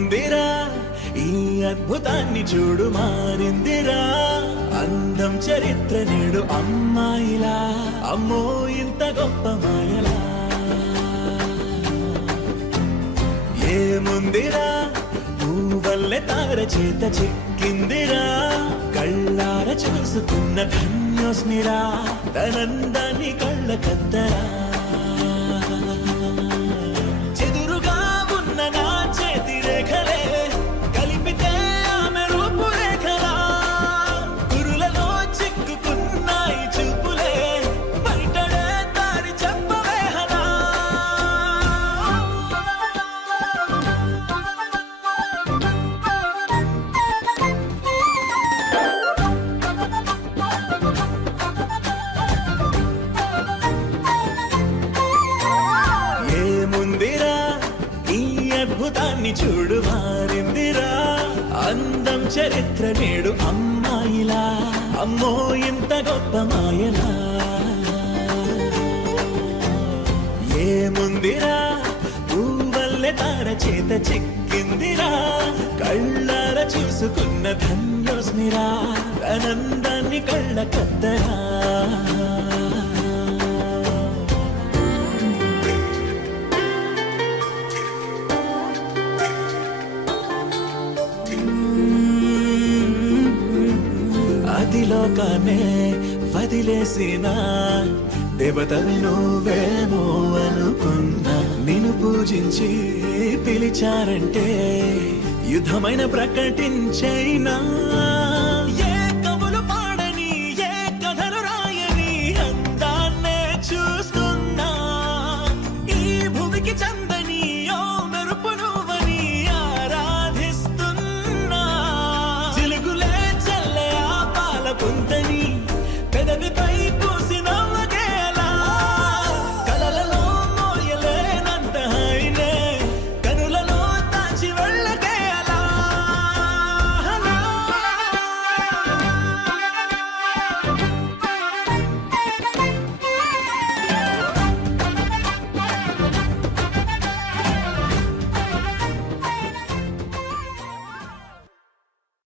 ఏముందిరా ఈ అద్భుతాన్ని చూడు మారిందిరా అందం చరిత్ర నేడు అమ్మాయిలా అమ్మో ఇంత గొప్ప మాయలా ఏముందిరా నువ్వల్లే తార చేత చిక్కిందిరా కళ్ళార చూసుకున్న ధన్యోస్మిరా తనందాన్ని కళ్ళ కద్దరా చెదురుగా ఉన్న నా చేతి రేఖలే కలిపితే ఆమె రూపురేఖలా గురులలో చిక్కుకున్నాయి చూపులే బయటడే దారి చెప్పవేహలా ఏముందిరా ఈ అద్భుతాన్ని చూడు మారిందిరా అందం చరిత్ర నేడు అమ్మాయిలా అమ్మో ఇంత గొప్ప మాయలా ఏముందిరా పువ్వల్లె తార చేత చిక్కిందిరా కళ్ళార చూసుకున్న ధన్యోస్మిరా ఆనందాన్ని కళ్ళ కద్దరా అదిలోకానే వదిలేసిన దేవతవి నువ్వేమో అనుకున్నా నిన్ను పూజించి పిలిచారంటే యుద్ధమైన ప్రకటించైనా